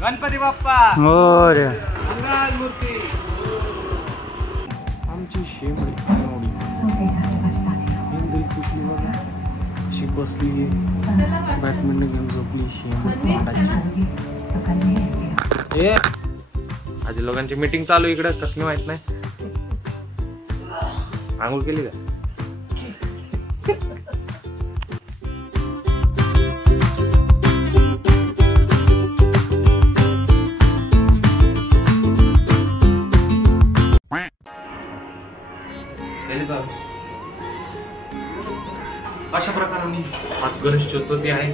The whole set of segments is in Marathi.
गणपती बाप्पा मोरया. मंगल मूर्ती. आमची शेंबडी एवढी इंद्री कुठली बघा अशी बसली बॅडमिंटन घेऊन झोपली शेंबडी. ए आजी लोकांची मीटिंग चालू इकडे कसली माहित नाही. आंघोळ केली का? अशा प्रकारे आज गणेश चतुर्थी आहे.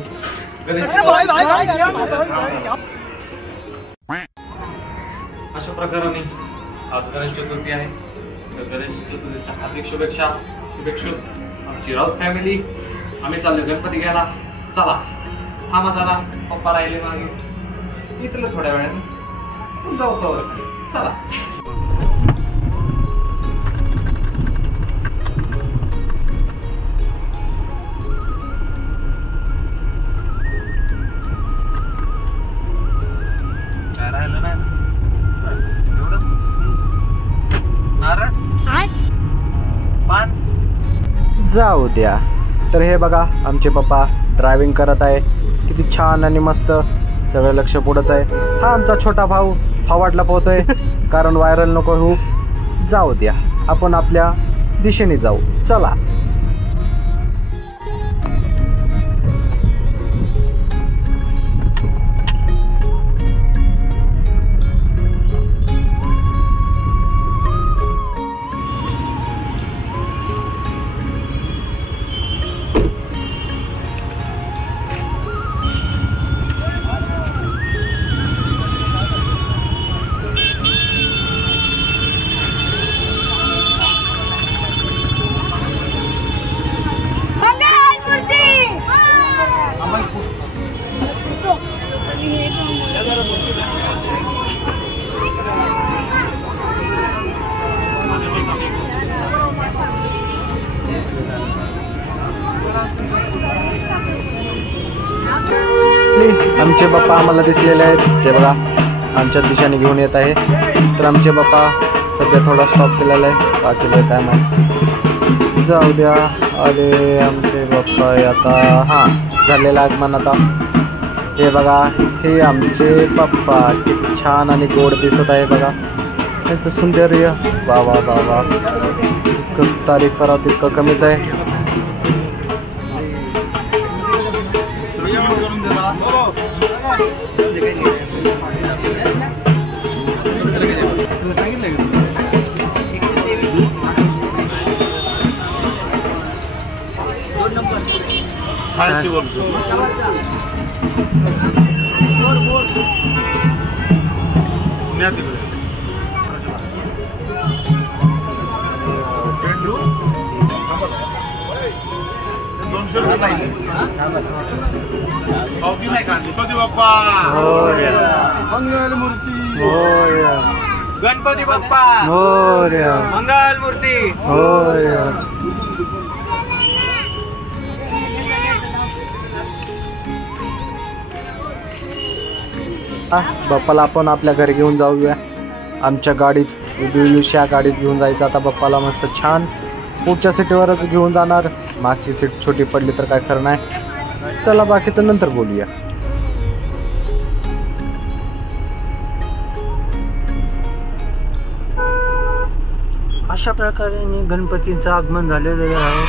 अशा प्रकारे आज गणेश चतुर्थी आहे. तर गणेश चतुर्थीच्या हार्दिक शुभेच्छा. आमची राऊत फॅमिली आम्ही चाललो गणपती घ्यायला. चला थांबा जरा, पप्पा राहिले मागे. इथलं थोड्या वेळाने जाऊ कवर. चला जाऊ द्या. तर हे बघा आमचे पप्पा ड्रायव्हिंग करत आहे. किती छान आणि मस्त, सगळं लक्ष पुढंच आहे. हा आमचा छोटा भाऊ फवाडला पोहतोय कारण व्हायरल नको होऊ. जाऊ द्या, आपण आपल्या दिशेने जाऊ. चला आमचे बाप्पा आम्हाला दिसलेले आहेत. ते बघा आमच्या दिशेने घेऊन येत आहे. तर आमचे बाप्पा सध्या थोडा स्टॉप केलेला आहे. बाकी काय नाही. जाऊ द्या. अरे आमचे बाप्पा आता हां झालेलं आगमन. आता हे बघा, हे आमचे पप्पा किती छान आणि गोड दिसत आहे. बघा त्यांचं सौंदर्य. वा वा वा वा, जितकं तारीफ करावं तितकं कमीच आहे. मंगल मूर्ती. गणपती बाप्पा मंगल मूर्ती. बाप्पाला आपण आपल्या घरी घेऊन जाऊया. आमच्या गाडीत या गाडीत घेऊन जायचं. आता बाप्पाला मस्त छान पुढच्या सीटवरच घेऊन जाणार. मागची सीट छोटी पडली तर काय खरं नाही. चला बाकीचं नंतर बोलूया. अशा प्रकारे गणपतीचं आगमन झालेलं आहे.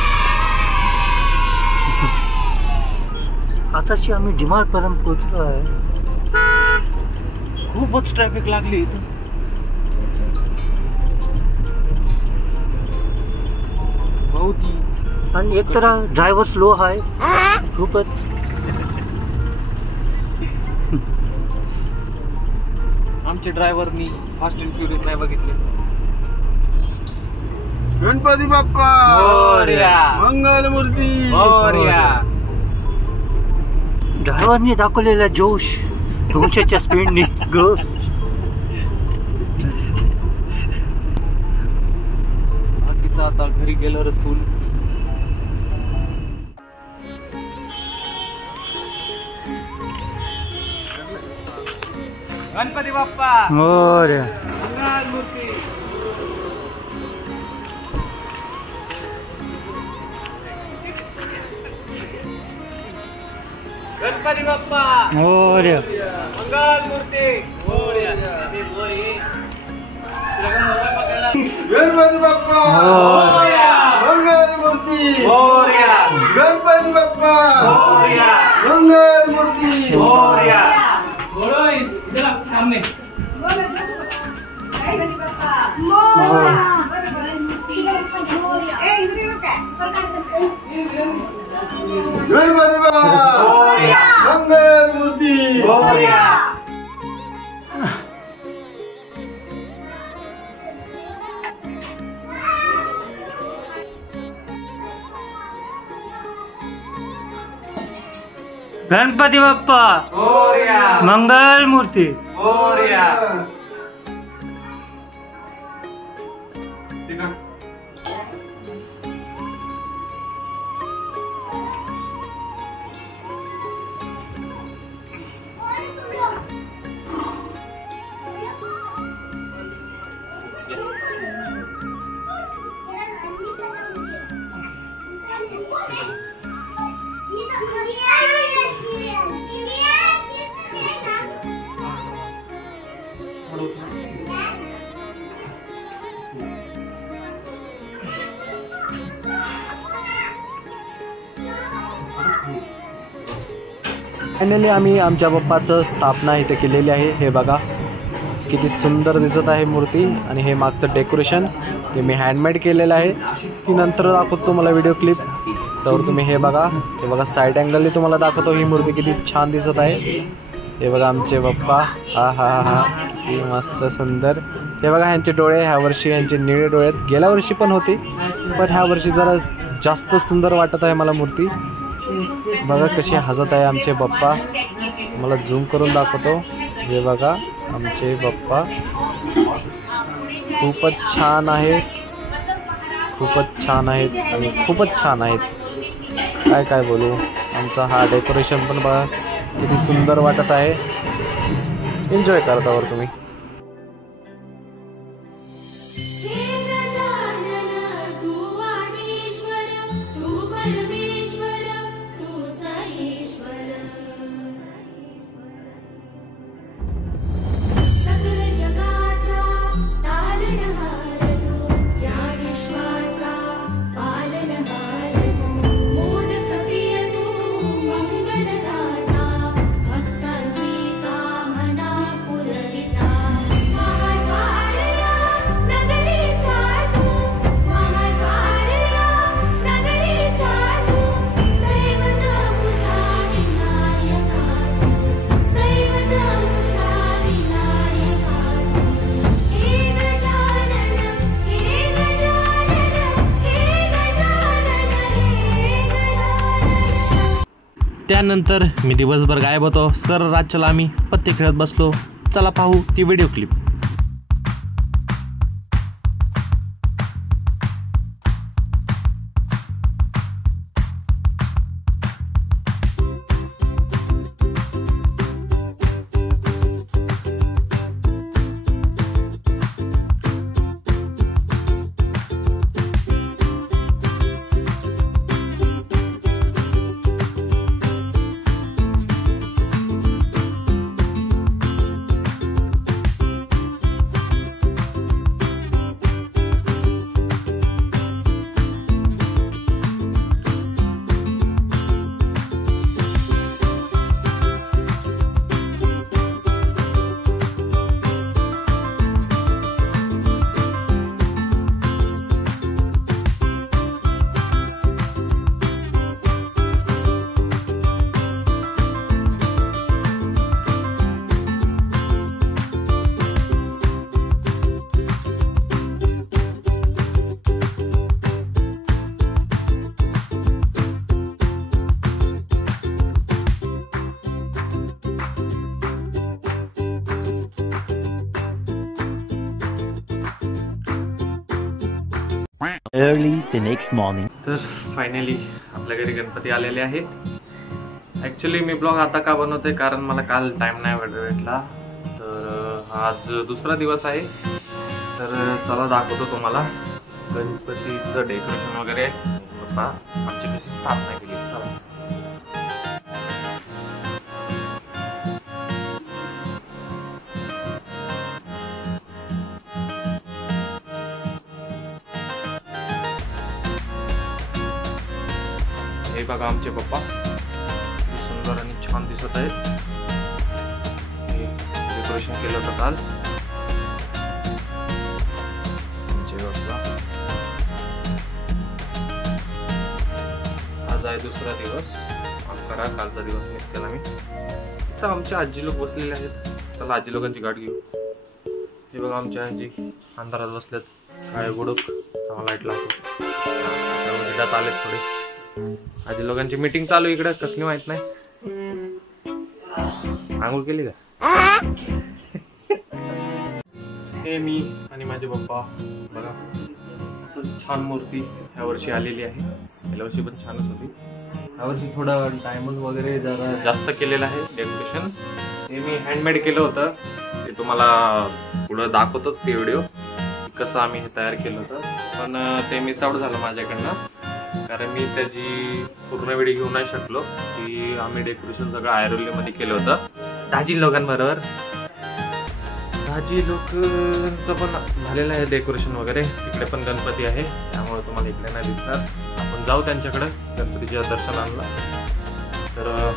आताशी आम्ही डिमार्टपर्यंत पोहोचलो आहे. खूपच ट्रॅफिक लागली इथं. आणि एक तर ड्रायव्हर स्लो आहे खूपच. आमचे ड्रायव्हरनी फास्ट अँड फ्युरियस नाही बघितले. गणपती बाप्पा मंगल मूर्ती. ड्रायव्हरनी दाखवलेला जोश 200च्या स्पीडने बाकीचा आता घरी गेल्यावरच फुल. गणपती बाप्पा मोरया. मंगल मूर्ती. गणपती बाप्पा मोरया. मंगल मूर्ती. गणपती बाप्पा मंगल मूर्ती. गणपती बाप्पा मंगल मूर्ती. गणपती बाप्पा मंगल मूर्ती. गणपती बाप्पा मंगल मूर्ती. फायनली आम्ही आमच्या बाप्पाचं स्थापना इथे केलेली आहे. हे बघा किती सुंदर दिसत आहे मूर्ती. आणि हे मागचं डेकोरेशन ते मी हँडमेड केलेलं आहे. ती नंतर दाखवतो तुम्हाला व्हिडिओ क्लिप. तर तुम्ही हे बघा साईड अँगलने तुम्हाला दाखवतो ही मूर्ती किती छान दिसत आहे. हे बघा आमचे बाप्पा. हा हा हा किती मस्त सुंदर. हे बघा ह्यांचे डोळे ह्या वर्षी ह्यांचे निळे डोळे आहेत. गेल्या वर्षी पण होती पण ह्या वर्षी जरा जास्त सुंदर वाटत आहे मला मूर्ती. बघा कशी हसत आहे आमचे बाप्पा. मला झूम करून दाखवतो. हे बघा आमचे बाप्पा खूपच छान आहेत. खूपच छान आहेत आणि खूपच छान आहेत. काय बोलू. आमचा हा डेकोरेशन पण बघा किती सुंदर वाटत आहे. एन्जॉय करतावर तुम्ही. त्यानंतर मी दिवसभर गायब होतो. सर रातच्याला आम्ही पत्ते खेळत बसलो. चला पाहू ती video clip. early the next morning. तर फायनली आपल्या घरी गणपती आलेले आहेत. ॲक्च्युली मी ब्लॉग आता का बनवते कारण मला काल टाईम नाही भेटला. तर आज दुसरा दिवस आहे, तर चला दाखवतो तुम्हाला गणपतीचं डेकोरेशन वगैरे. पप्पा आमची कशी स्थापना केली, चला. हे बघा आमचे पप्पा किती सुंदर आणि छान दिसत आहेत. हे डेकोरेशन केलं होतं काल. आज आहे दुसरा दिवस. माफ करा, कालचा दिवस मिस केला मी. तर आमचे आजी लोक बसलेले आहेत. चला आजी लोकांची गाठ घेऊ. हे बघा आमच्या आजी अंधारात बसल्यात. काळे गुडूक लाईट लागतो. आलेत थोडे. आजी लोकांची मीटिंग चालू इकडे, कसली माहित नाही. आंघोळ केली का? हे मी आणि माझे पप्पा बघा. छान मूर्ती ह्या वर्षी आलेली आहे. गेल्या वर्षी पण छानच होती. ह्या वर्षी थोडं डायमंड वगैरे जरा जास्त केलेलं आहे डेकोरेशन. हे मी हँडमेड केलं होतं. ते तुम्हाला पुढं दाखवतोच ते व्हिडिओ कसं आम्ही हे तयार केलं होतं. पण ते मिस आउट झालं माझ्याकडनं, कारण मी त्याची पूर्ण व्हिडिओ घेऊ नाही शकलो. की आम्ही डेकोरेशन सगळं आयरोलीमध्ये केलं होतं दाजी लोकांबरोबर. दाजी लोकांचं पण झालेलं आहे डेकोरेशन वगैरे. तिकडे पण गणपती आहे, त्यामुळे तुम्हाला इकडे नाही दिसणार. आपण जाऊ त्यांच्याकडे गणपतीच्या दर्शनाला. तर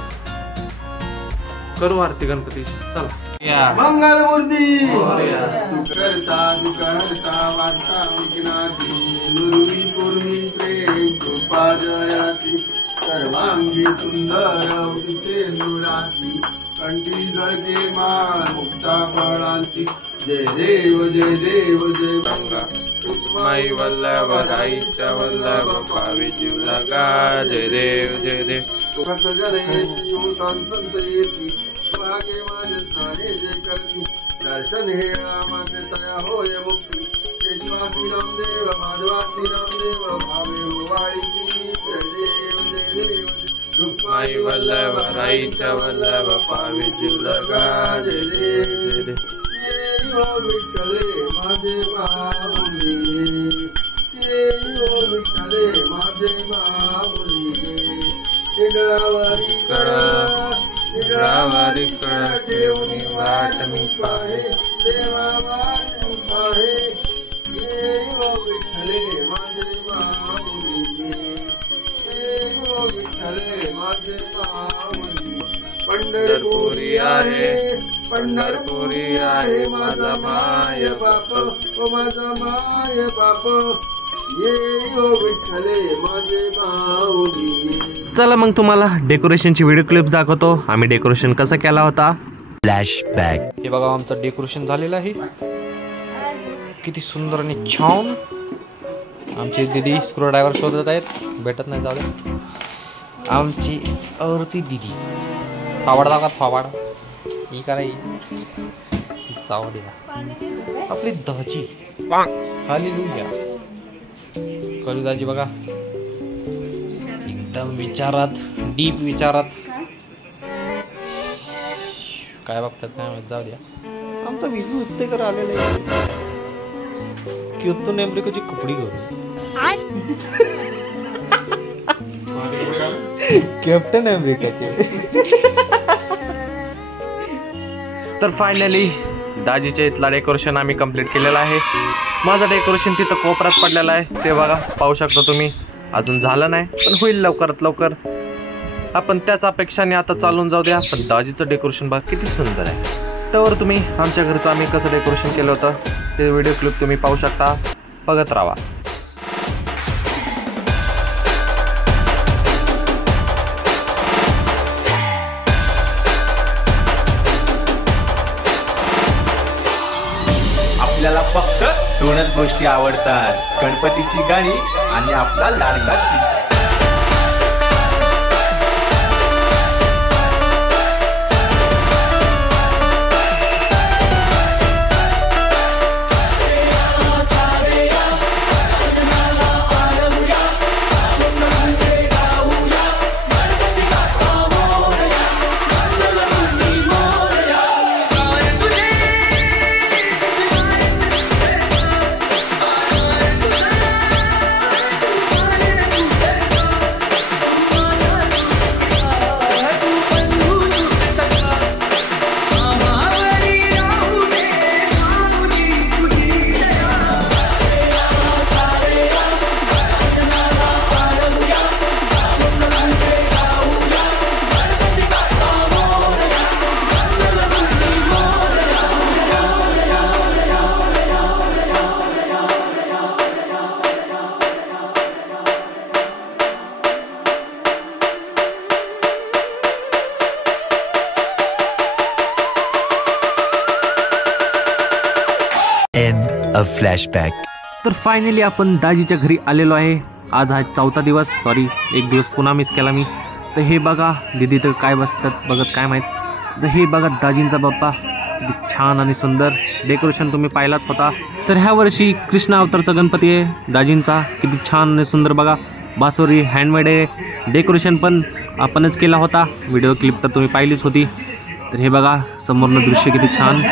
करू आरती गणपतीची, चला. मंगलमूर्ती सुकर्ता दुःखहर्ता वार्ता विघ्नाची नुर्वी पूर्वी प्रेम कृपा जयाची सर्वांगी सुंदर उदिते नुराची कंठी जळके मान मुक्ता फळांची. जय देव जय देव जय गंगा माई वल्लभ राईच्या वल्लभ पावी जीव लागा. जय देव जय देव. सुखत जने संत येती मागे माझे स्थाने जे करती. दर्शन हे रामाचे तया होय मुक्ती. केशवासी रामदेव माधवासी रामदेव भावे होवाळीची. जय देव जय देव माई वल्लभ राईच्या वल्लभ पावी जीव लागा. जय देव जय देव. विठ्ठले माझे माऊली. विठ्ठले माझे माऊली. गळावारी गळावारी कळा ठेवून वाट मी पाहे. देवा वाट मी पाहे. विठ्ठले माझे माऊली. विठ्ठले माझे माऊली. पंढरपुरी आहे पंढरपुरी आहे माझा माय बाप. ओ माझा माय बाप. ये ओ विठ्ठले माझे माऊली. चला मग तुम्हाला डेकोरेशनची व्हिडिओ क्लिप्स दाखवतो. आम्ही डेकोरेशन कसं केला होता. Flashback. हे बघा आमचं डेकोरेशन झालेलं आहे. किती सुंदर आणि छान. आमची दीदी स्क्रू ड्रायव्हर शोधत आहेत, भेटत नाही. जाऊ दे. आमची आरती दीदी फावाड दाखवत. फावाड ही कराय जाऊ दे. आपली दाजी हालेलुया. कलू बघा एकदम विचारात, डीप विचारात. काय बघतात काय माहित, जाऊ द्या. आमचा विजू उत्तेकर आलेला आहे. क्योतो अमेरिकाची कपडी घेऊन. कॅप्टन अमेरिकाचे. तर फायनली दाजीच्या इथला डेकोरेशन आम्ही कंप्लीट केलेला आहे. माझं डेकोरेशन तिथं कोपऱ्यात पडलेलं आहे, ते बघा पाहू शकता तुम्ही. अजून झालं नाही पण होईल लवकरात लवकर. आपण त्याच अपेक्षाने आता चालून जाऊ द्या. पण दाजीचं डेकोरेशन बघा किती सुंदर आहे. तर तुम्ही आमच्या घरचं आम्ही कसं डेकोरेशन केलं होतं ते व्हिडिओ क्लिप तुम्ही पाहू शकता. बघत राहा. आपल्याला फक्त दोनच गोष्टी आवडतात, गणपतीची गाणी आणि आपला लाडका चित्र. तुझे A flashback. तर फायनली आपण दाजीच्या घरी आलेलो आहे. आज हा 4था दिवस, सॉरी 1 दिवस पुन्हा मिस केला मी. तर हे बघा दीदी तर काय बसतात बघत काय माहीत. तर हे बघा दाजींचा बाप्पा किती छान आणि सुंदर डेकोरेशन तुम्ही पाहिलाच होता. तर ह्या वर्षी कृष्ण अवतारचा गणपती आहे दाजींचा. किती छान आणि सुंदर बघा. बासुरी हँडमेड आहे. डेकोरेशन पण आपणच केला होता. व्हिडिओ क्लिप तर तुम्ही पाहिलीच होती. तर हे बघा समोरनं दृश्य किती छान.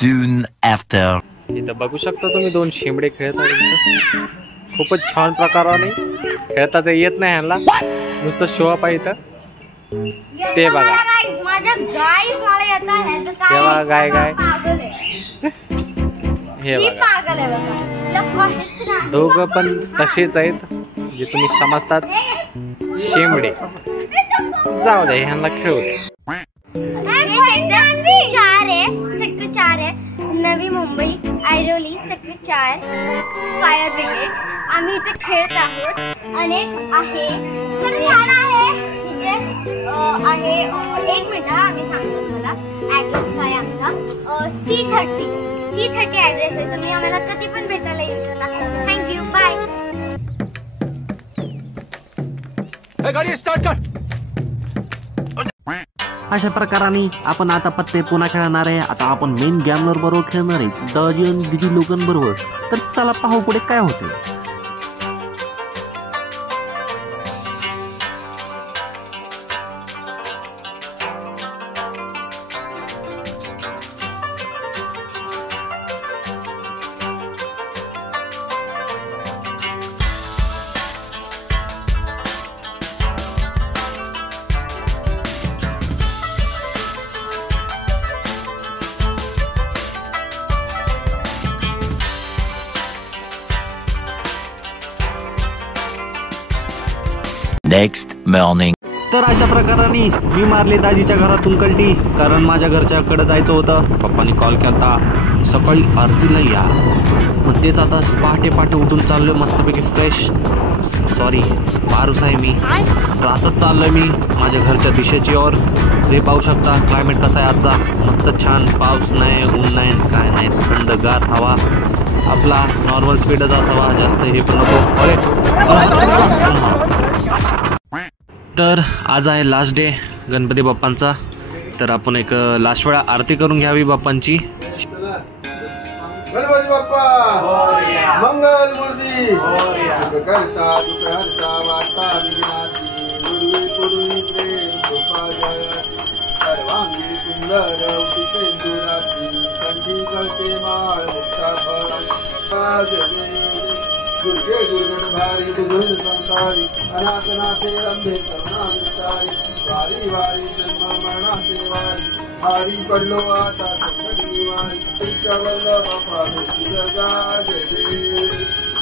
Soon after. इथं बघू शकता तुम्ही 2 शेंबडे खेळत आहेत. खूपच छान प्रकाराने खेळतात. येत नाही ह्यांना, नुसतं शो अप आहे इथं. ते बघा तेव्हा गाय गाय हे बघा दोघं पण तसेच आहेत जे तुम्ही समजतात शेंबडे. जाऊ दे ह्यांना खेळू दे. सेक्टर 4 है Navi Mumbai Airoli sector 4 fire brigade. आम्ही इथे खेळत आहोत. अनेक आहे छान आहे इथे आहे. 1 मिनिट आम्ही सांगतो तुम्हाला ॲड्रेस काय आमचा. C30 ॲड्रेस आहे. तुम्ही आम्हाला कधी पण भेटायला येऊ शकता. Thank you bye. गाडी स्टार्ट कर. अशा प्रकाराने आपण आता पत्ते पुन्हा खेळणार आहे. आता आपण मेन गॅमर बरोबर खेळणार आहे दाजी आणि दिदी लोकांबरोबर. तर चला पाहू पुढे काय होते. Next morning. तर अशा प्रकाराने मी मारले दाजीच्या घरातून कल्टी. कारण माझ्या घरच्याकडे जायचं होतं. पप्पानी कॉल केला सकाळी आरतीला या. मग तेच आता पहाटे उठून चाललोय मस्तपैकी फ्रेश. सॉरी पारूस आहे मी. तर असंच चाललोय मी माझ्या घरच्या दिशेची ओर. हे पाहू शकता क्लायमेट कसा आहे आजचा. मस्त छान. पाऊस नाही, ऊन नाही, काय नाही, थंडगार हवा. आपला नॉर्मल स्पीडच असावा, जास्त हे पण नको. तर आज आहे लास्ट डे गणपती बाप्पांचा. तर आपण एक लास्ट वेळा आरती करून घ्यावी बाप्पांची. गणपती बाप्पा मंगल मूर्ती करता दुःखहर्ता वार्ता विघ्नाची पूर्वी पूर्वी प्रेम गोपाळाची सर्वांगी सुंदर उदितेंदुराची कंठी कळते माळ मुक्ता फळाची दुर्गे दुर्गण भारी दुर्गण संसारी अनाथनाथे रंभे करुणाविचारी वारी वारी जन्म मरणाचे वारी हारी पडलो आता संकटी वारी तुमच्या वल्लभ पार्वती गाजरे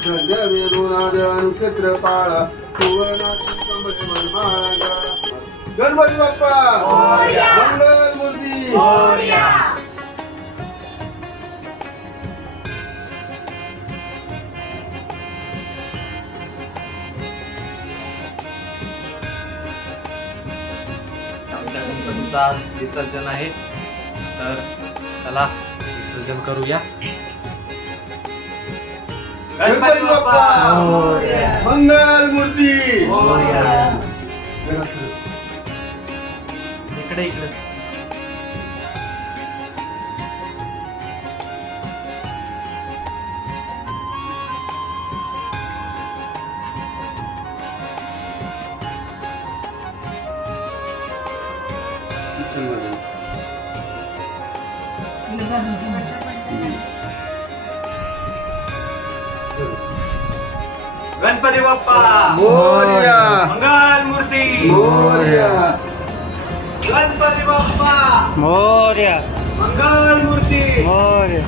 धन्य वेदोनाद अनुक्षेत्र पाळा सुवर्णाची कमळे मनमाळा. गणपती बाप्पा मंगल मूर्ती. गणपतीचा विसर्जन आहे. तर चला विसर्जन करूया. गणपती बाप्पा मंगल मूर्ती. इकडे गणपती बाप्पा मोरया. मंगल मूर्ती. मोरया. गणपती बाप्पा मोरया. मंगल मूर्ती. मोरया.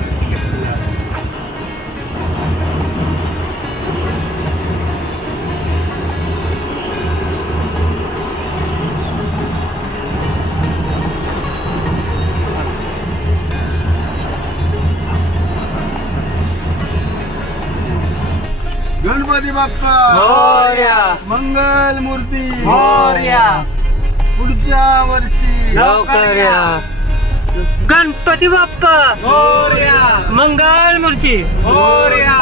बाप्पा मोरया. मंगल मूर्ती मोरया. पुढच्या वर्षी लवकर या. गणपती बाप्पा मोरया. मंगल मूर्ती मोरया.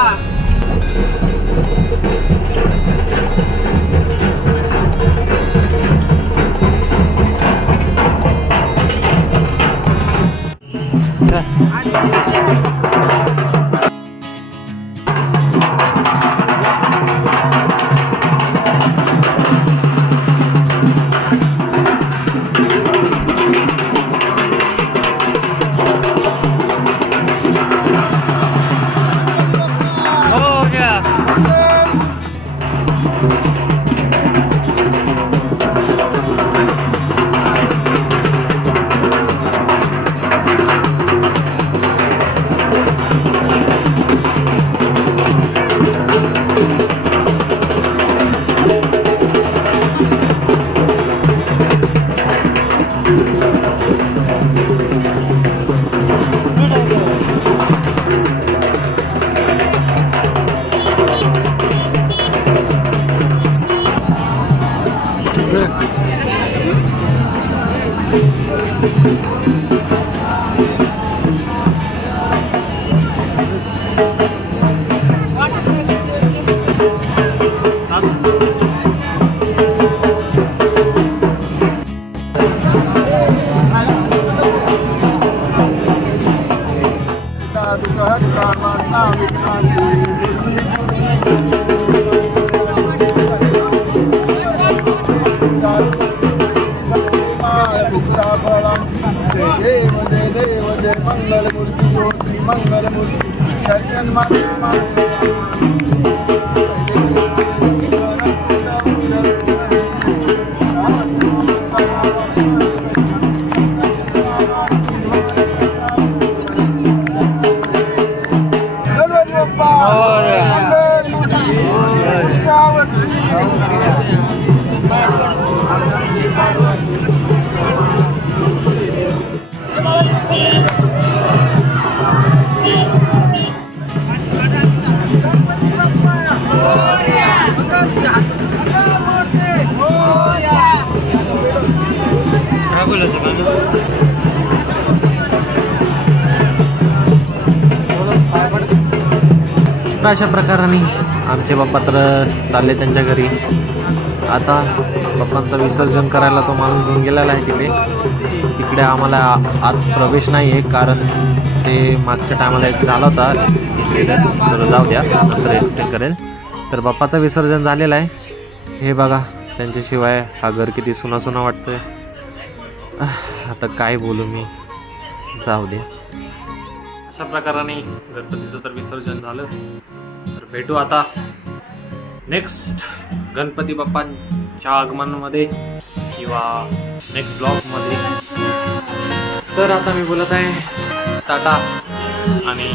अशा प्रकाराने आमचे बाप्पा तर चालले त्यांच्या घरी. आता बाप्पांचं विसर्जन करायला तो माणूस घेऊन गेलेला आहे तिकडे आम्हाला आत प्रवेश नाही आहे, कारण ते मागच्या टायमाला एक झाला होता इन्सिडेंट. तर जाऊ द्या, नंतर एक्सप्लेन करेल. तर बाप्पाचं विसर्जन झालेलं आहे. हे बघा, त्यांच्याशिवाय हा घर किती सुना सुना वाटतोय. आता काय बोलू मी, जाऊ दे. अशा प्रकाराने गणपतीचं तर विसर्जन झालं. तर भेटू आता नेक्स्ट गणपती बाप्पांच्या आगमनामध्ये किंवा नेक्स्ट ब्लॉगमध्ये. तर आता मी बोलत आहे टाटा आणि